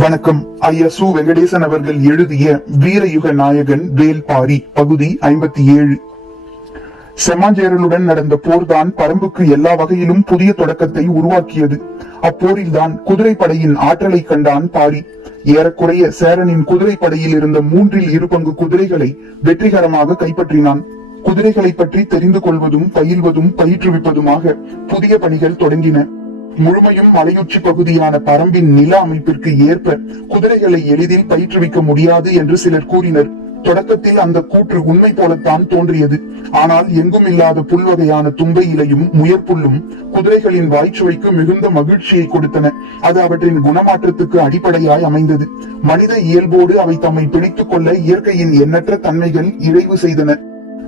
வணக்கம். ஐயா சு. வெங்கடேசன் அவர்கள் எழுதிய வீரயுக நாயகன் வேல்பாரி பகுதி 57. செம்மாஞ்சேரலுடன் நடந்த போர்தான் பரம்புக்கு எல்லா வகையிலும் புதிய தொடக்கத்தை உருவாக்கியது. அப்போரில்தான் குதிரைப்படையின் ஆற்றலை கண்டான் பாரி. ஏறக்குறைய சேரனின் குதிரைப்படையில் இருந்த 3/2 பங்கு குதிரைகளை வெற்றிகரமாக கைப்பற்றினான். குதிரைகளை பற்றி தெரிந்து கொள்வதும் பயில்வதும் பயிற்றுவிப்பதுமாக புதிய பணிகள் தொடங்கின. முழுமையும் மலையுச்சி பகுதியான பரம்பின் நில அமைப்பிற்கு ஏற்ப குதிரைகளை எளிதில் பயிற்றுவிக்க முடியாது என்று சிலர் கூறினர். தொடக்கத்தில் அந்த கூற்று உண்மை போலத்தான் தோன்றியது. ஆனால் எங்கும் இல்லாத புல்வகையான தும்பை இலையும் முயற்புல்லும் குதிரைகளின் வாய்ச்சுவைக்கு மிகுந்த மகிழ்ச்சியை கொடுத்தன. அது அவற்றின் குணமாற்றத்துக்கு அடிப்படையாய் அமைந்தது. மனித இயல்போடு அவை தம்மை பிடித்துக் கொள்ள இயற்கையின் எண்ணற்ற தன்மைகள் இறைவு செய்தன.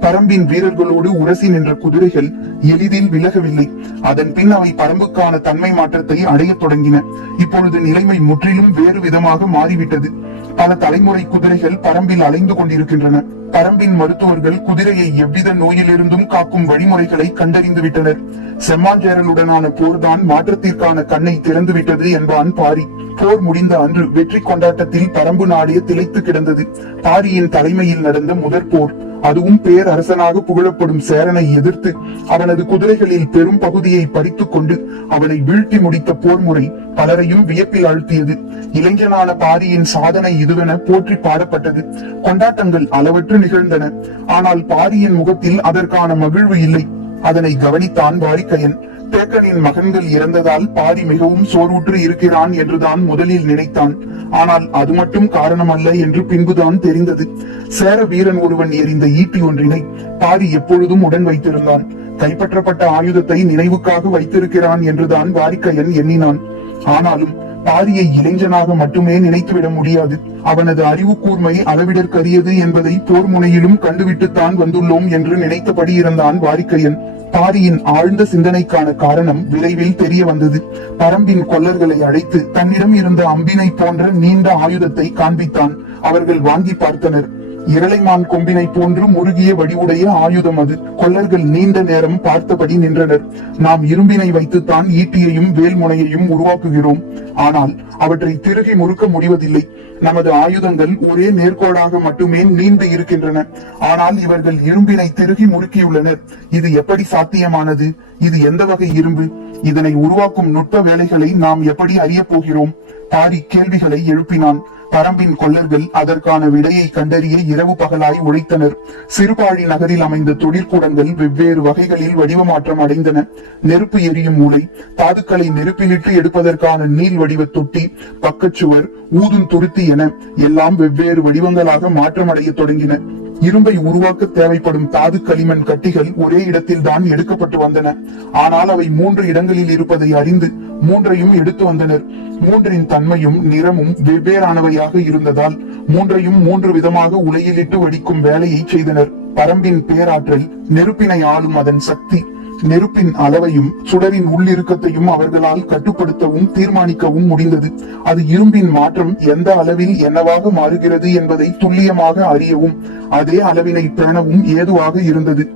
பரம்பின் வீரர்களோடு உரசி நின்ற குதிரைகள் எளிதில் விலகவில்லை. அதன் பின் அவை பரம்புக்கான தன்மை மாற்றத்தை அடையத் தொடங்கின. இப்பொழுது நிலைமை முற்றிலும் வேறு விதமாக மாறிவிட்டது. பல தலைமுறை குதிரைகள் பரம்பில் அலைந்து கொண்டிருக்கின்றன. பரம்பின் மருத்துவர்கள் குதிரையை எவ்வித நோயிலிருந்தும் காக்கும் வழிமுறைகளை கண்டறிந்து விட்டனர். செம்மாஞ்சேரலுடனான போர்தான் மாற்றத்திற்கான கண்ணை திறந்து விட்டது என்பான் பாரி. போர் முடிந்த அன்று வெற்றி கொண்டாட்டத்தில் பரம்பு நாடே திளைத்து கிடந்தது. பாரியின் தலைமையில் நடந்த முதற் போர், அதுவும் பேரரசனாக புகழப்படும் சேரனை எதிர்த்து அவனது குதிரைகளில் பெரும் பகுதியை பறித்துக் கொண்டு அவனை வீழ்த்தி முடித்த போர் முறை பலரையும் வியப்பில் அழுத்தியது. இளைஞனான பாரியின் சாதனை இதுவென போற்றி பாடப்பட்டது. கொண்டாட்டங்கள் அளவற்று நிகழ்ந்தன. ஆனால் பாரியின் முகத்தில் அதற்கான மகிழ்வு இல்லை. அதனை கவனித்தான் வாரிக்கையன். தேக்கனின் மகன்கள் இறந்ததால் பாரி மிகவும் சோர்வுற்று இருக்கிறான் என்றுதான் முதலில் நினைத்தான். ஆனால் அது மட்டும் காரணமல்ல என்று பின்புதான் தெரிந்தது. சேர வீரன் ஒருவன் எறிந்த ஈட்டி ஒன்றினை பாரி எப்பொழுதும் உடன் வைத்திருந்தான். கைப்பற்றப்பட்ட ஆயுதத்தை நினைவுக்காக வைத்திருக்கிறான் என்றுதான் வாரிக்கையன் எண்ணினான். ஆனாலும் பாரியை இளைஞனாக மட்டுமே நினைத்துவிட முடியாது. அவனது அறிவு கூர்மை அளவிடற்கரியது என்பதை போர் முனையிலும் கண்டுவிட்டுத்தான் வந்துள்ளோம் என்று நினைத்தபடி இருந்தான் வாரிக்கையன். பாரியின் ஆழ்ந்த சிந்தனைக்கான காரணம் விரைவில் தெரிய வந்தது. பரம்பின் கொல்லர்களை அழைத்து தன்னிடம் இருந்த அம்பினை போன்ற நீண்ட ஆயுதத்தை காண்பித்தான். அவர்கள் வாங்கி பார்த்தனர். இரளைமான் கொம்பினை போன்று முருகிய வடிவுடைய ஆயுதம் அது. கொல்லர்கள் நீண்ட நேரம் பார்த்தபடி நின்றனர். நாம் இரும்பினை வைத்துத்தான் ஈட்டியையும் வேல்முனையையும் உருவாக்குகிறோம். ஆனால் அவற்றை திருகி முறுக்க முடிவதில்லை. நமது ஆயுதங்கள் ஒரே நேர்கோடாக மட்டுமே நீண்டு இருக்கின்றன. ஆனால் இவர்கள் இரும்பினை திருகி முறுக்கியுள்ளனர். இது எப்படி சாத்தியமானது? இது எந்த வகை இரும்பு? இதனை உருவாக்கும் நுட்ப வேலைகளை நாம் எப்படி அறிய போகிறோம்? பாரி கேள்விகளை எழுப்பினான். பரம்பின் கொல்லர்கள் அதற்கான விடையை கண்டறிய இரவு பகலாய் உழைத்தனர். சிறுபாழி நகரில் அமைந்த தொழிற்கூடங்கள் வெவ்வேறு வகைகளில் வடிவமாற்றம் அடைந்தன. நெருப்பு எரியும் மூளை, தாதுக்களை நெருப்பிலிட்டு எடுப்பதற்கான நீள் வடிவ தொட்டி, பக்கச்சுவர், ஊதும் துருத்தி என எல்லாம் வெவ்வேறு வடிவங்களாக மாற்றமடைய தொடங்கின. இரும்பை உருவாக்க தேவைப்படும் தாது களிமண் கட்டிகள் ஒரே இடத்தில் தான் எடுக்கப்பட்டு வந்தன. ஆனால் அவை 3 இடங்களில் இருப்பதை அறிந்து 3ஐயும் எடுத்து வந்தனர். 3இன் தன்மையும் நிறமும் வெவ்வேறானவையாக இருந்ததால் 3ஐயும் 3 விதமாக உலையிலிட்டு வடிக்கும் வேலையை செய்தனர். பரம்பின் பேராற்றல், நெருப்பினை ஆளும் அதன் சக்தி, நெருப்பின் அளவையும் சுடரின் உள்ளிருக்கத்தையும் அவர்களால் கட்டுப்படுத்தவும் தீர்மானிக்கவும் முடிந்தது. அது இரும்பின் மாற்றம் எந்த அளவில் என்னவாக மாறுகிறது என்பதை துல்லியமாக அறியவும் அதே அளவினை பேணவும் ஏதுவாக இருந்தது.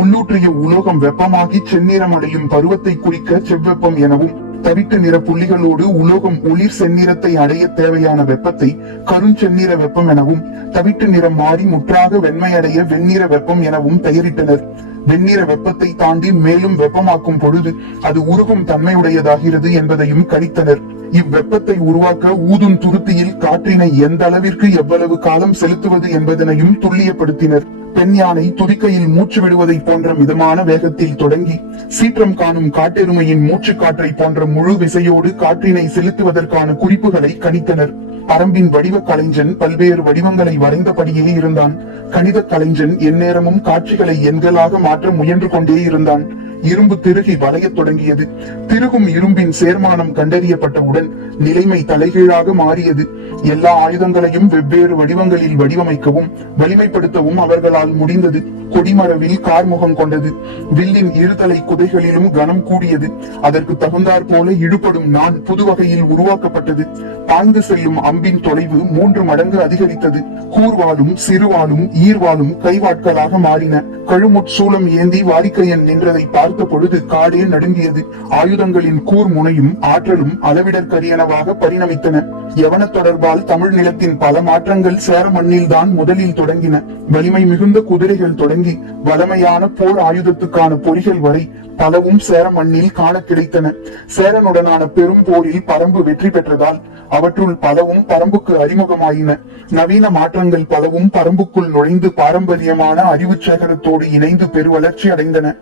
உள்ளூற்றிய உலோகம் வெப்பமாகி செந்நிறம் அடையும் பருவத்தை குறிக்க செவ்வெப்பம் எனவும், தவிட்டு நிற புள்ளிகளோடு உலோகம் ஒளிர் செந்நிறத்தை அடைய தேவையான வெப்பத்தை கருஞ்செந்நிற வெப்பம் எனவும், தவிட்டு நிறம் மாறி முற்றாக வெண்மையடைய வெண்ணிற வெப்பம் எனவும் பெயரிட்டனர். வெண்ணிற வெப்பத்தை தாண்டி மேலும் வெப்பமாக்கும் பொழுது அது உருகும் தன்மையுடையதாகிறது என்பதையும் கணித்தனர். இவ்வெப்பத்தை உருவாக்க ஊதும் துருத்தியில் காற்றினை எந்த அளவிற்கு எவ்வளவு காலம் செலுத்துவது என்பதனையும் துல்லியப்படுத்தினர். பெண் யானை துதிக்கையில் மூச்சு விடுவதை போன்ற மிதமான வேகத்தில் தொடங்கி சீற்றம் காணும் காட்டெருமையின் மூச்சு காற்றை போன்ற முழு விசையோடு காற்றினை செலுத்துவதற்கான குறிப்புகளை கணித்தனர். பரம்பின் வடிவ கலைஞன் பல்வேறு வடிவங்களை வரைந்தபடியே இருந்தான். கணித கலைஞன் எந்நேரமும் காட்சிகளை எண்களாக மாற்ற முயன்று கொண்டே இருந்தான். இரும்பு திருகி வளையத் தொடங்கியது. திருகும் இரும்பின் சேர்மானம் கண்டறியப்பட்டவுடன் நிலைமை தலைகீழாக மாறியது. எல்லா ஆயுதங்களையும் வெவ்வேறு வடிவங்களில் வடிவமைக்கவும் வலிமைப்படுத்தவும் அவர்களால் முடிந்தது. கொடிமரவில் கார்முகம் கொண்டது. வில்லின் இருதலை குதைகளிலும் கனம் கூடியது. அதற்கு தகுந்தாற் போல இழுபடும் நான் புது வகையில் உருவாக்கப்பட்டது. பாய்ந்து செல்லும் அம்பின் தொலைவு 3 மடங்கு அதிகரித்தது. கூர்வாலும் சிறுவாலும் ஈர்வாலும் கைவாட்களாக மாறின. கழுமுட்சூலம் ஏந்தி வாரிக்கையன் நின்றதை பார்த்த பொழுது காடே நடுங்கியது. ஆயுதங்களின் கூர் முனையும் ஆற்றலும் அளவிடற்கரியனவாக பரிணமித்தன. யவன தொடர்பால் தமிழ் நிலத்தின் பல மாற்றங்கள் சேர மண்ணில்தான் முதலில் தொடங்கின. வலிமை மிகுந்த குதிரைகள் தொடங்கி வலிமையான போர் ஆயுதத்துக்கான பொறிகள் வரை பலவும் சேர மண்ணில் காண கிடைத்தன. சேரனுடனான பெரும் போரில் பரம்பு வெற்றி பெற்றதால் அவற்றுள் பலவும் பரம்புக்கு அறிமுகமாயின. நவீன மாற்றங்கள் பலவும் பரம்புக்குள் நுழைந்து பாரம்பரியமான அறிவு சேகரத்தோடு இணைந்து பெருவளர்ச்சி அடைந்தன.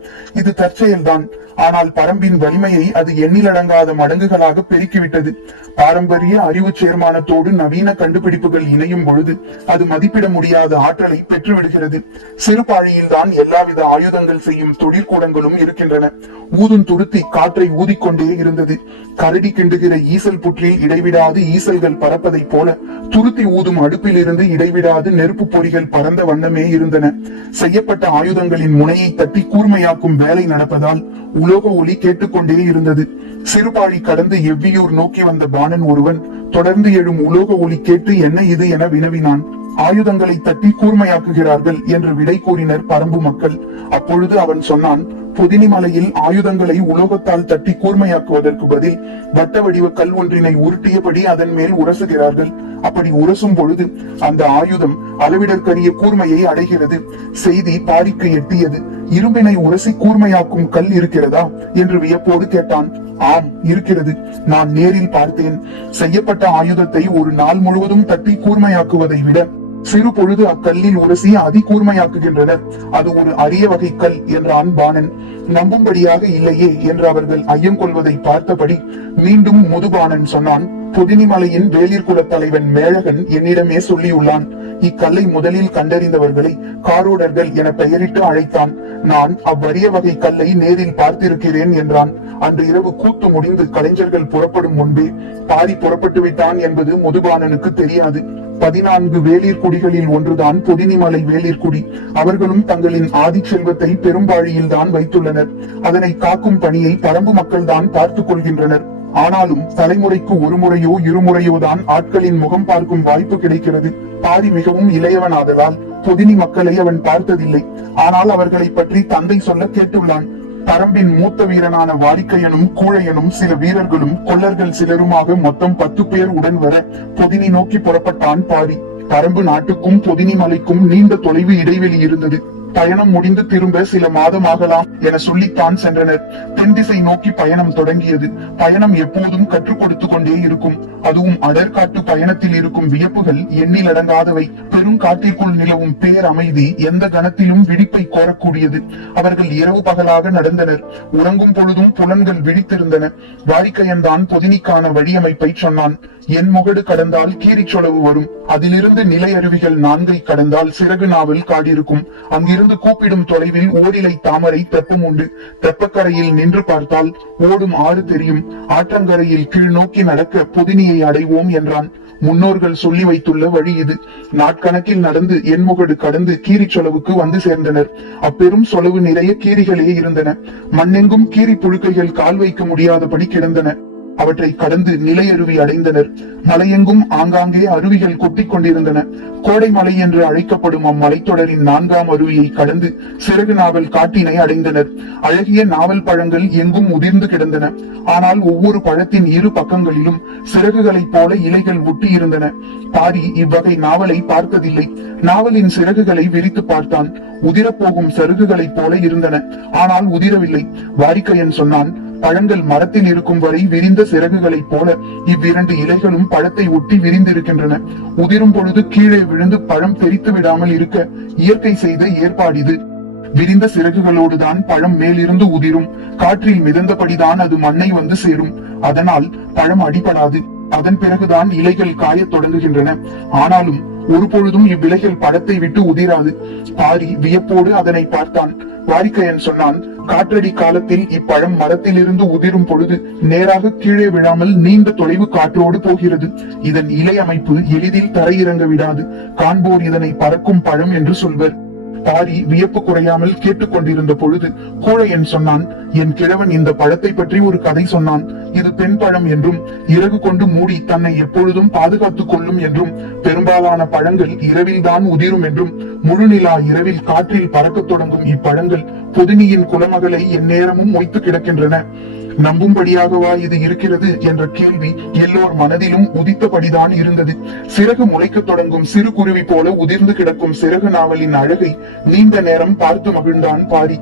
இது தற்செயல்தான். ஆனால் பரம்பின் வலிமையை அது எண்ணிலடங்காத மடங்குகளாக பெருக்கிவிட்டது. பாரம்பரிய அறிவு சேர்மானத்தோடு நவீன கண்டுபிடிப்புகள் இணையும் பொழுது அது மதிப்பிட முடியாத ஆற்றலை பெற்றுவிடுகிறது. சிறுபாழியில்தான் எல்லாவித ஆயுதங்கள் செய்யும் தொழிற்கூடங்களும் இருக்கின்றன. ஊதும் துருத்தி காற்றை ஊதிக்கொண்டே இருந்தது. கரடி கிண்டுகிற ஈசல் புற்றில் இடைவிடாது ஈசல்கள் பறப்பதை போல துருத்தி ஊதும் அடுப்பில் இருந்து இடைவிடாது நெருப்பு பொறிகள் பறந்த வண்ணமே இருந்தன. செய்யப்பட்ட ஆயுதங்களின் முனையை தட்டி கூர்மையாக்கும் வேலை நடப்பதால் உலோக ஒலி கேட்டுக்கொண்டே இருந்தது. சிறுபாழி கடந்து எவ்வியூர் நோக்கி வந்த பாணன் ஒருவன் தொடர்ந்து எழும் உலோக ஒலி கேட்டு என்ன இது என வினவினான். ஆயுதங்களை தட்டி கூர்மையாக்குகிறார்கள் என்று விடை கூறினர் பரம்பு மக்கள். அப்பொழுது அவன் சொன்னான், பொதினி மலையில் ஆயுதங்களை உலோகத்தால் தட்டி கூர்மையாக்குவதற்கு பதில் வட்ட வடிவ கல் ஒன்றினை உருட்டியபடி அதன் மேல் உரசுகிறார்கள். அப்படி உரசும் பொழுது அந்த ஆயுதம் அளவிடற்கரிய கூர்மையை அடைகிறது. செய்தி பாரிக்கு எட்டியது. இரும்பினை உரசி கூர்மையாக்கும் கல் இருக்கிறதா என்று வியப்போடு கேட்டான். ஆம், இருக்கிறது. நான் நேரில் பார்த்தேன். செய்யப்பட்ட ஆயுதத்தை ஒரு நாள் முழுவதும் தட்டி கூர்மையாக்குவதை விட சிறு பொழுது அக்கல்லில் உரசி அதி கூர்மையாக்குகின்றனர். அது ஒரு அரிய வகை கல் என்றான் பாணன். நம்பும்படியாக இல்லையே என்று அவர்கள் ஐயம் கொள்வதை பார்த்தபடி மீண்டும் முதுபாணன் சொன்னான். பொதினிமலையின் வேளிர் குல தலைவன் மேழகன் என்னிடமே சொல்லியுள்ளான். இக்கல்லை முதலில் கண்டறிந்தவர்களை காரோடர்கள் என பெயரிட்டு அழைத்தான். நான் அவ்வரிய வகை கல்லை நேரில் பார்த்திருக்கிறேன் என்றான். அன்று இரவு கூத்து முடிந்து கலைஞர்கள் புறப்படும் முன்பே பாரி புறப்பட்டு விட்டான் என்பது முதுபாணனுக்கு தெரியாது. 14 வேளிர் குடிகளில் ஒன்றுதான் பொதினிமலை வேளிர் குடி. அவர்களும் தங்களின் ஆதி செல்வத்தை பெரும்பாழியில் தான் வைத்துள்ளனர். அதனை காக்கும் பணியை பரம்பு மக்கள் தான் பார்த்துக் கொள்கின்றனர். ஆனாலும் தலைமுறைக்கு ஒரு முறையோ இருமுறையோ தான் ஆட்களின் முகம் பார்க்கும் வாய்ப்பு கிடைக்கிறது. பாரி மிகவும் இளையவனாதலால் பொதினி மக்களை அவன் பார்த்ததில்லை. ஆனால் அவர்களை பற்றி தந்தை சொல்ல கேட்டுள்ளான். பரம்பின் மூத்த வீரனான வாரிக்கையனும் கூழையனும் சில வீரர்களும் கொல்லர்கள் சிலருமாக மொத்தம் 10 பேர் உடன் வர பொதினி நோக்கி புறப்பட்டான் பாரி. பரம்பு நாட்டுக்கும் பொதினி மலைக்கும் நீண்ட தொலைவு இடைவெளி இருந்தது. பயணம் முடிந்து திரும்ப சில மாதம் ஆகலாம் என சொல்லித்தான் சென்றனர். தென் திசை நோக்கி பயணம் தொடங்கியது. பயணம் எப்போதும் கற்றுக் கொடுத்து கொண்டே இருக்கும். அதுவும் அடற்காட்டு பயணத்தில் இருக்கும் வியப்புகள் எண்ணில் அடங்காதவை. பெரும் காட்டிற்குள் நிலவும் பேர் அமைதி எந்த கணத்திலும் விழிப்பை கோரக்கூடியது. அவர்கள் இரவு பகலாக நடந்தனர். உறங்கும் பொழுதும் புலன்கள் விழித்திருந்தன. வாரிக்கையன்தான் பொதினிக்கான வழியமைப்பை சொன்னான். என் முகடு கடந்தால் கீரிச்சொலவு வரும். அதிலிருந்து நிலை அருவிகள் 4 கடந்தால் சிறகு நாவல் காடிருக்கும். அங்கிருந்து கூப்பிடும் தொலைவில் ஓரிலை தாமரை தெப்பம் உண்டு. தெப்பக்கரையில் நின்று பார்த்தால் ஓடும் ஆறு தெரியும். ஆற்றங்கரையில் கீழ் நோக்கி நடக்க பொதினியை அடைவோம் என்றான். முன்னோர்கள் சொல்லி வைத்துள்ள வழி இது. நாட்கணக்கில் நடந்து என்முகடு கடந்து கீரி சொலவுக்கு வந்து சேர்ந்தனர். அப்பெரும் சொலவு நிறைய கீரிகளே இருந்தன. மண்ணெங்கும் கீரி புழுக்கைகள் கால் வைக்க முடியாதபடி கிடந்தன. அவற்றை கடந்து நிலையருவி அடைந்தனர். மலையெங்கும் ஆங்காங்கே அருவிகள் கொட்டிக் கொண்டிருந்தன. கோடை மலை என்று அழைக்கப்படும் அம்மலைத்தொடரின் 4ஆம் அருவியை கடந்து சிறகு நாவல் காட்டினை அடைந்தனர். அழகிய நாவல் பழங்கள் எங்கும் உதிர்ந்து கிடந்தன. ஆனால் ஒவ்வொரு பழத்தின் இரு பக்கங்களிலும் சிறகுகளைப் போல இலைகள் ஒட்டி இருந்தன. பாரி இவ்வகை நாவலை பார்த்ததில்லை. நாவலின் சிறகுகளை விரித்து பார்த்தான். உதிரப்போகும் சருகுகளைப் போல இருந்தன. ஆனால் உதிரவில்லை. வாரிக்கையன் சொன்னான், பழங்கள் மரத்தில் இருக்கும் வரை விரிந்த சிறகுகளைப் போல இவ்விரண்டு இலைகளும் பழத்தை ஒட்டி விரிந்திருக்கின்றன. உதிரும் பொழுது கீழே விழுந்து பழம் தெரித்து விடாமல் இருக்க இயற்கை செய்த ஏற்பாடிது. விரிந்த சிறகுகளோடுதான் பழம் மேலிருந்து உதிரும். காற்றில் மிதந்தபடிதான் அது மண்ணை வந்து சேரும். அதனால் பழம் அடிபடாது. அதன் பிறகுதான் இலைகள் காயத் தொடங்குகின்றன. ஆனாலும் ஒரு பொழுதும் இவ்விலைகள் பழத்தை விட்டு உதிராது. பாரி வியப்போடு அதனை பார்த்தான். வாரிக்கையன் சொன்னான், காற்றடி காலத்தில் இப்பழம் மரத்தில் இருந்து உதிரும் பொழுது நேராக கீழே விழாமல் நீண்ட தொலைவு காற்றோடு போகிறது. இதன் இலை அமைப்பு எளிதில் தரையிறங்க விடாது. காண்போர் இதனை பறக்கும் பழம் என்று சொல்வர். பாரி வியப்பு குறையாமல் கேட்டுக்கொண்டிருந்த பொழுது கூழையன் சொன்னான், என் கிழவன் இந்த பழத்தை பற்றி ஒரு கதை சொன்னான். இது பெண் பழம் என்றும் இறகு கொண்டு மூடி தன்னை எப்பொழுதும் பாதுகாத்துக் கொள்ளும் என்றும் பெரும்பாலான பழங்கள் இரவில்தான் உதிரும் என்றும் முழுநிலா இரவில் காற்றில் பறக்கத் தொடங்கும் இப்பழங்கள் பொதினியின் குலமகளை எந்நேரமும் மொய்த்து கிடக்கின்றன. நம்பும்படியாகவா இது இருக்கிறது என்ற கேள்வி எல்லோர் மனதிலும் உதித்தபடிதான் இருந்தது. சிறகு முளைக்கத் தொடங்கும் சிறு குருவி போல உதிர்ந்து கிடக்கும் சிறகு நாவலின் அழகை நீண்ட நேரம் பார்த்து மகிழ்ந்தான் பாரி.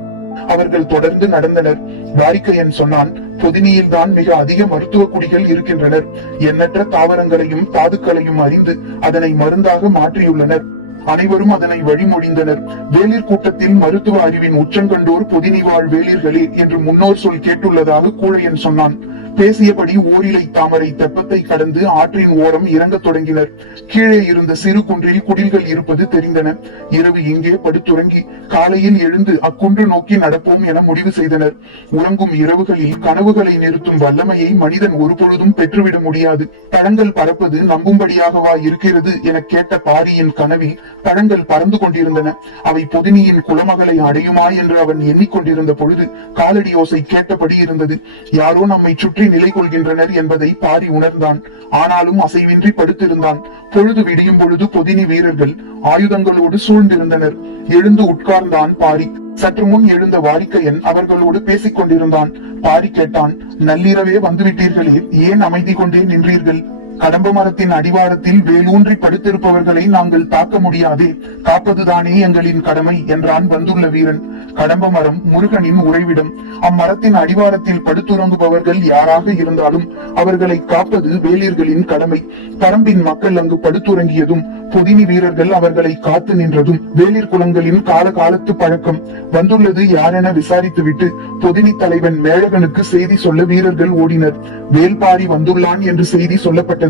அவர்கள் தொடர்ந்து நடந்தனர். வாரிக்கையன் சொன்னான், பொதினியில் தான் மிக அதிக மருத்துவ குடிகள் இருக்கின்றனர். எண்ணற்ற தாவரங்களையும் தாதுக்களையும் அறிந்து அதனை மருந்தாக மாற்றியுள்ளனர். அனைவரும் அதனை வழிமொழிந்தனர். வேளிர் கூட்டத்தில் மருத்துவ அறிவின் உச்சங்கண்டோர் பொதினி வாழ் வேளிர்களே என்று முன்னோர் சொல் கேட்டுள்ளதாக கூழையன் சொன்னான். பேசியபடி ஓரிலை தாமரை தெப்பத்தை கடந்து ஆற்றின் ஓரம் இறங்கத் தொடங்கினர். கீழே இருந்த சிறு குன்றில் குடில்கள் இருப்பது தெரிந்தன. இரவு இங்கே படுத்துறங்கி காலையில் எழுந்து அக்குன்று நோக்கி நடப்போம் என முடிவு செய்தனர். உறங்கும் இரவுகளில் கனவுகளை நிறுத்தும் வல்லமையை மனிதன் ஒருபொழுதும் பெற்றுவிட முடியாது. பழங்கள் பறப்பது நம்பும்படியாகவா இருக்கிறது என கேட்ட பாரியின் கனவில் பழங்கள் பறந்து கொண்டிருந்தன. அவை பொதினியின் குலமகளை அடையுமா என்று அவன் எண்ணிக்கொண்டிருந்த பொழுது காலடி ஓசை கேட்டபடி இருந்தது. யாரோ நம்மை சுற்றி நிலை கொள்கின்றனர் என்பதை பாரி உணர்ந்தான். ஆனாலும் அசைவின்றி படுத்திருந்தான். பொழுது விடியும் பொழுது பொதினி வீரர்கள் ஆயுதங்களோடு சூழ்ந்திருந்தனர். எழுந்து உட்கார்ந்தான் பாரி. சற்று முன் எழுந்த வாரிக்கையன் அவர்களோடு பேசிக் கொண்டிருந்தான். பாரி கேட்டான், நள்ளிரவே வந்துவிட்டீர்களே, ஏன் அமைதி கொண்டே நின்றீர்கள்? கடம்ப மரத்தின் அடிவாரத்தில் வேலூன்றி படுத்திருப்பவர்களை நாங்கள் தாக்க முடியாதே, காப்பதுதானே எங்களின் கடமை என்றான் வந்துள்ள வீரன். கடம்ப மரம் முருகனின் உறைவிடம். அம்மரத்தின் அடிவாரத்தில் படுத்துறங்குபவர்கள் யாராக இருந்தாலும் அவர்களை காப்பது வேலியர்களின் கடமை. பரம்பின் மக்கள் அங்கு படுத்துறங்கியதும் பொதினி வீரர்கள் அவர்களை காத்து நின்றதும் வேலிர் குலங்களின் காலகாலத்து பழக்கம். வந்துள்ளது யாரென விசாரித்துவிட்டு பொதினி தலைவன் மேழகனுக்கு செய்தி சொல்ல வீரர்கள் ஓடினர். வேல்பாரி வந்துள்ளான் என்று செய்தி சொல்லப்பட்டது.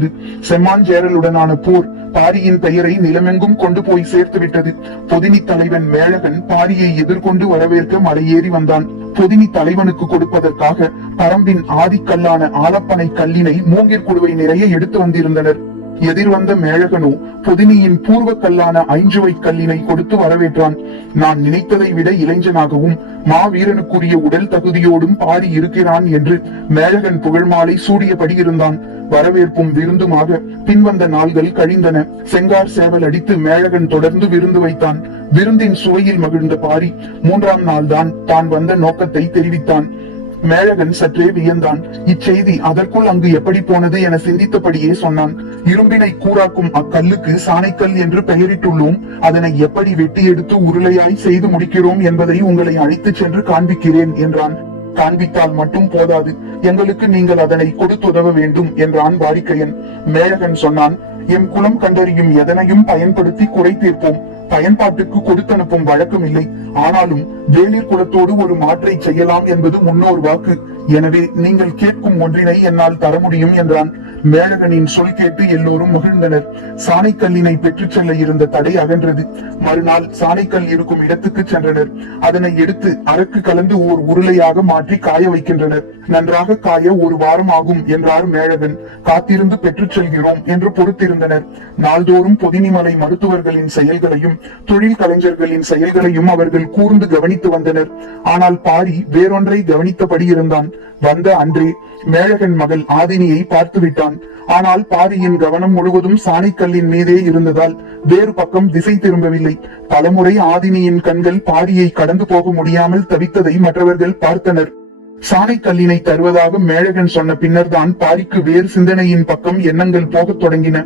செம்மான் ஜேரலுடனான போர் பாரியின் பெயரை நிலமெங்கும் கொண்டு போய் சேர்த்து விட்டது. பொதினி தலைவன் மேழகன் பாரியை எதிர்கொண்டு வரவேற்க மலையேறி வந்தான். பொதினி தலைவனுக்கு கொடுப்பதற்காக பரம்பின் ஆதிக்கல்லான ஆலப்பனை கல்லினை மூங்கிற் குடுவை நிறைய எடுத்து வந்திருந்தனர். எதிர்வந்த மேழகனோ பொதினியின் பூர்வ கல்லான ஐஞ்சுவை கல்லினை கொடுத்து வரவேற்றான். நான் நினைத்ததை விட இளைஞனாகவும் மாவீரனுக்குரிய உடல் தகுதியோடும் பாரி இருக்கிறான் என்று மேழகன் புகழ்மாலை சூடியபடி இருந்தான். வரவேற்பும் விருந்துமாக பின்வந்த நாள்கள் கழிந்தன. செங்கார் சேவல் அடித்து மேழகன் தொடர்ந்து விருந்து வைத்தான். விருந்தின் சுவையில் மகிழ்ந்த பாரி 3ஆம் நாள்தான் தான் வந்த நோக்கத்தை தெரிவித்தான். மேழகன் சற்றே வியந்தான். இச்செய்தி அதற்குள் அங்கு எப்படி போனது என சிந்தித்தபடியே சொன்னான். இரும்பினை கூராக்கும் அக்கல்லுக்கு சாணைக்கல் என்று பெயரிட்டுள்ளோம். அதனை எப்படி வெட்டி எடுத்து உருளையாய் செய்து முடிக்கிறோம் என்பதை உங்களை அழைத்துச் சென்று காண்பிக்கிறேன் என்றான். காண்பித்தால் மட்டும் போதாது, எங்களுக்கு நீங்கள் அதனை கொடுத்துதவ வேண்டும் என்றான் வாரிக்கையன். மேழகன் சொன்னான், எம் குலம் கண்டறியும் எதனையும் பயன்படுத்தி குறை தீர்ப்போம். பயன்பாட்டுக்கு கொடுத்தனுப்பும் வழக்கம் இல்லை. ஆனாலும் வேளிர் குலத்தோடு ஒரு மாற்றை செய்யலாம் என்பது முன்னோர் வாக்கு. எனவே நீங்கள் கேட்கும் ஒன்றினை என்னால் தர முடியும் என்றான். மேழகனின் சொல் கேட்டு எல்லோரும் மகிழ்ந்தனர். சாணைக்கல்லினை பெற்றுச் செல்ல இருந்த தடை அகன்றது. மறுநாள் சாணைக்கல் இருக்கும் இடத்துக்கு சென்றனர். அதனை எடுத்து அரக்கு கலந்து ஓர் உருளையாக மாற்றி காய வைக்கின்றனர். நன்றாக காய 1 வாரம் ஆகும் என்றார் மேழகன். காத்திருந்து பெற்றுச் செல்கிறோம் என்று பொறுத்திருந்தனர். நாள்தோறும் பொதினிமலை மருத்துவர்களின் செயல்களையும் தொழில் கலைஞர்களின் செயல்களையும் அவர்கள் கூர்ந்து கவனித்து வந்தனர். ஆனால் பாரி வேறொன்றை கவனித்தபடி இருந்தான். வந்த அன்றே மேழகன் மகள் ஆதினியை பார்த்து விட்டான். ஆனால் பாரியின் கவனம் முழுவதும் சாணைக்கல்லின் மீதே இருந்ததால் வேறு பக்கம் திசை திரும்பவில்லை. பலமுறை ஆதினியின் கண்கள் பாரியை கடந்து போக முடியாமல் தவித்ததை மற்றவர்கள் பார்த்தனர். சாணைக்கல்லினை தருவதாக மேழகன் சொன்ன பின்னர் தான் பாரிக்கு வேறு சிந்தனையின் பக்கம் எண்ணங்கள் போகத் தொடங்கின.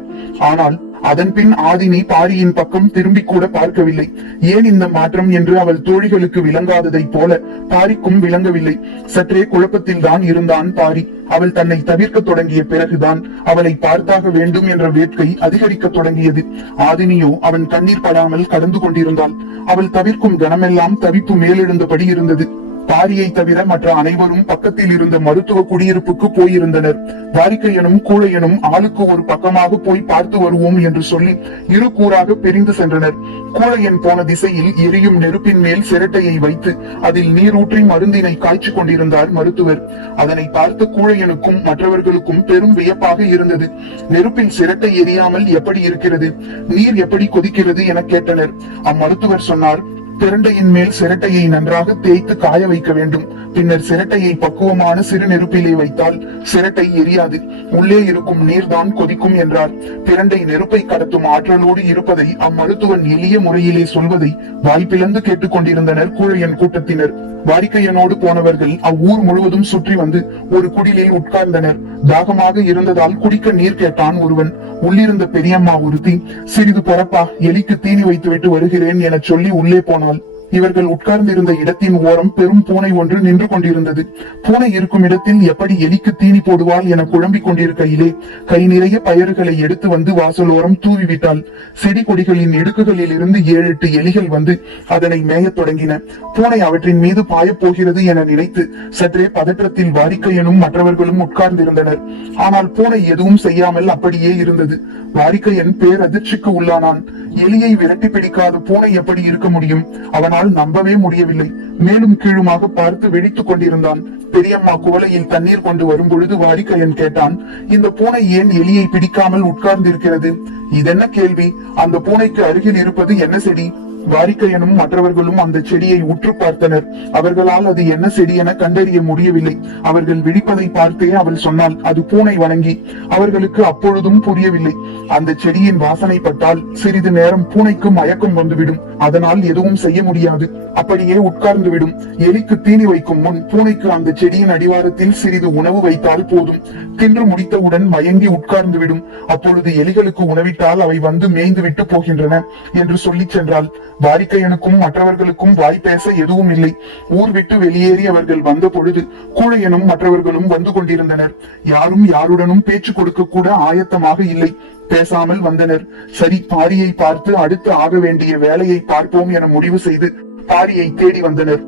ஆனால் அதன் பின் ஆதினி பாரியின் பக்கம் திரும்பி கூட பார்க்கவில்லை. ஏன் இந்த மாற்றம் என்று அவள் தோழிகளுக்கு விளங்காததை போல பாரிக்கும் விளங்கவில்லை. சற்றே குழப்பத்தில் தான் இருந்தான் பாரி. அவள் தன்னை தவிர்க்க தொடங்கிய பிறகுதான் அவளை பார்த்தாக வேண்டும் என்ற வேட்கை அதிகரிக்க தொடங்கியது. ஆதினியோ அவன் கண்ணீர் படாமல் கடந்து கொண்டிருந்தாள். அவள் தவிர்க்கும் கணமெல்லாம் தவிப்பு மேலெழுந்தபடி இருந்தது. பாரியை தவிர மற்ற அனைவரும் பக்கத்தில் இருந்த மருத்துவ குடியிருப்புக்கு போயிருந்தனர். வாரிக்கையனும் கூழையனும் ஆளுக்கு ஒரு பக்கமாக போய் பார்த்து வருவோம் என்று சொல்லி இரு கூறாக பிரிந்து சென்றனர். கூழையன் போன திசையில் எரியும் நெருப்பின் மேல் சிரட்டையை வைத்து அதில் நீரூற்றி மருந்தினை காய்ச்சி கொண்டிருந்தார் மருத்துவர். அதனை பார்த்த கூழையனுக்கும் மற்றவர்களுக்கும் பெரும் வியப்பாக இருந்தது. நெருப்பில் சிரட்டை எரியாமல் எப்படி இருக்கிறது, நீர் எப்படி கொதிக்கிறது என கேட்டனர். அம்மருத்துவர் சொன்னார், பிரண்டையின் மேல் சிரட்டையை நன்றாக தேய்த்து காய வைக்க வேண்டும். பின்னர் சிரட்டையை பக்குவமான சிறு நெருப்பிலே வைத்தால் சிரட்டை எரியாது, உள்ளே இருக்கும் நீர்தான் கொதிக்கும் என்றார். பிரண்டை நெருப்பை கடத்தும் ஆற்றலோடு இருப்பதை அம்மருத்துவன் எளிய முறையிலே சொல்வதை வாய்ப்பிழந்து கேட்டுக்கொண்டிருந்தனர் கூழையன் கூட்டத்தினர். வாரிக்கையனோடு போனவர்கள் அவ்வூர் முழுவதும் சுற்றி வந்து ஒரு குடிலில் உட்கார்ந்தனர். தாகமாக இருந்ததால் குடிக்க நீர் கேட்டான் ஒருவன். உள்ளிருந்த பெரியம்மா ஒருத்தி, சிறிது பொறப்பா, எலிக்கு தீனி வைத்துவிட்டு வருகிறேன் என சொல்லி உள்ளே போனாள். இவர்கள் உட்கார்ந்திருந்த இடத்தின் ஓரம் பெரும் பூனை ஒன்று நின்று கொண்டிருந்தது. பூனை இருக்கும் இடத்தில் எப்படி எலிக்கு தீனி போடுவாள் என குழம்பிக் கொண்டிருக்கையிலே கை நிறைய பயறுகளை எடுத்து வந்து வாசலோரம் தூவிவிட்டாள். செடி கொடிகளின் இடுக்குகளில் இருந்து 7-8 எலிகள் வந்து அதனை மேயத் தொடங்கின. பூனை அவற்றின் மீது பாயப் போகிறது என நினைத்து சற்றே பதற்றத்தில் வாரிக்கையனும் மற்றவர்களும் உட்கார்ந்திருந்தனர். ஆனால் பூனை எதுவும் செய்யாமல் அப்படியே இருந்தது. வாரிக்கையன் பேரதிர்ச்சிக்கு உள்ளானான். எலியை விரட்டி பிடிக்காத பூனை எப்படி இருக்க முடியும்? அவனால் நம்பவே முடியவில்லை. மேலும் கீழுமாக பார்த்து வெடித்துக் கொண்டிருந்தான். பெரியம்மா குவளையில் தண்ணீர் கொண்டு வரும் பொழுது வாரிக்கையன் கேட்டான், இந்த பூனை ஏன் எலியை பிடிக்காமல் உட்கார்ந்திருக்கிறது? இதென்ன கேள்வி? அந்த பூனைக்கு அருகில் இருப்பது என்ன செடி? வாரிக்கையனும் மற்றவர்களும் அந்த செடியை உற்று பார்த்தனர். அவர்களால் அது என்ன செடி என கண்டறிய முடியவில்லை. அவர்கள் விழிப்பதை பார்த்தே அவள் சொன்னாள், அது பூனை வணங்கி. அவர்களுக்கு அப்பொழுதும் புரியவில்லை. அந்த செடியின் வாசனை பட்டால் சிறிது நேரம் பூனைக்கு மயக்கம் வந்துவிடும். அதனால் எதுவும் செய்ய முடியாது, அப்படியே உட்கார்ந்து விடும். எலிக்கு தீனி வைக்கும் முன் பூனைக்கு அந்த செடியின் அடிவாரத்தில் சிறிது உணவு வைத்தால் போதும். தின்று முடித்தவுடன் மயங்கி உட்கார்ந்து விடும். அப்பொழுது எலிகளுக்கு உணவிட்டால் அவை வந்து மேய்ந்து விட்டு போகின்றன என்று சொல்லி சென்றாள். வாரிக்கையனுக்கும் மற்றவர்களுக்கும் வாய் பேச எதுவும் இல்லை. ஊர் விட்டு வெளியேறி அவர்கள் வந்த பொழுது கூழையனும் மற்றவர்களும் வந்து கொண்டிருந்தனர். யாரும் யாருடனும் பேச்சு கொடுக்க கூட ஆயத்தமாக இல்லை. பேசாமல் வந்தனர். சரி, பாரியை பார்த்து அடுத்து ஆக வேண்டிய வேலையை பார்ப்போம் என முடிவு செய்து பாரியை தேடி வந்தனர்.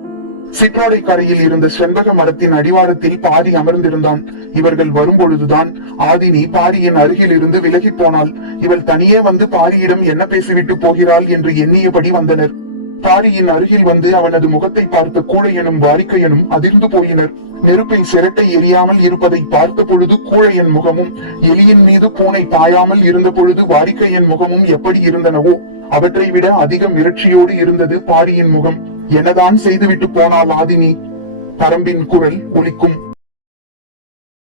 சிற்றோடை கரையில் இருந்த செண்பக மரத்தின் அடிவாரத்தில் பாரி அமர்ந்திருந்தான். இவர்கள் வரும்பொழுதுதான் ஆதினி பாரியின் அருகில் இருந்து விலகி போனாள். இவள் தனியே வந்து பாரியிடம் என்ன பேசிவிட்டு போகிறாள் என்று எண்ணியபடி வந்தனர். பாரியின் அருகில் வந்து அவனது முகத்தை பார்த்த கூழையனும் வாரிக்கையனும் அதிர்ந்து போயினர். நெருப்பில் சிரட்டை எரியாமல் இருப்பதை பார்த்த பொழுது கூழையன் முகமும், எலியின் மீது பூனை பாயாமல் இருந்த பொழுது வாரிக்கையன் முகமும் எப்படி இருந்தனவோ அவற்றை விட அதிக மிரட்சியோடு இருந்தது பாரியின் முகம். என்னதான் செய்துவிட்டு போனால் ஆதினி? பரம்பின் குரல் ஒலிக்கும்.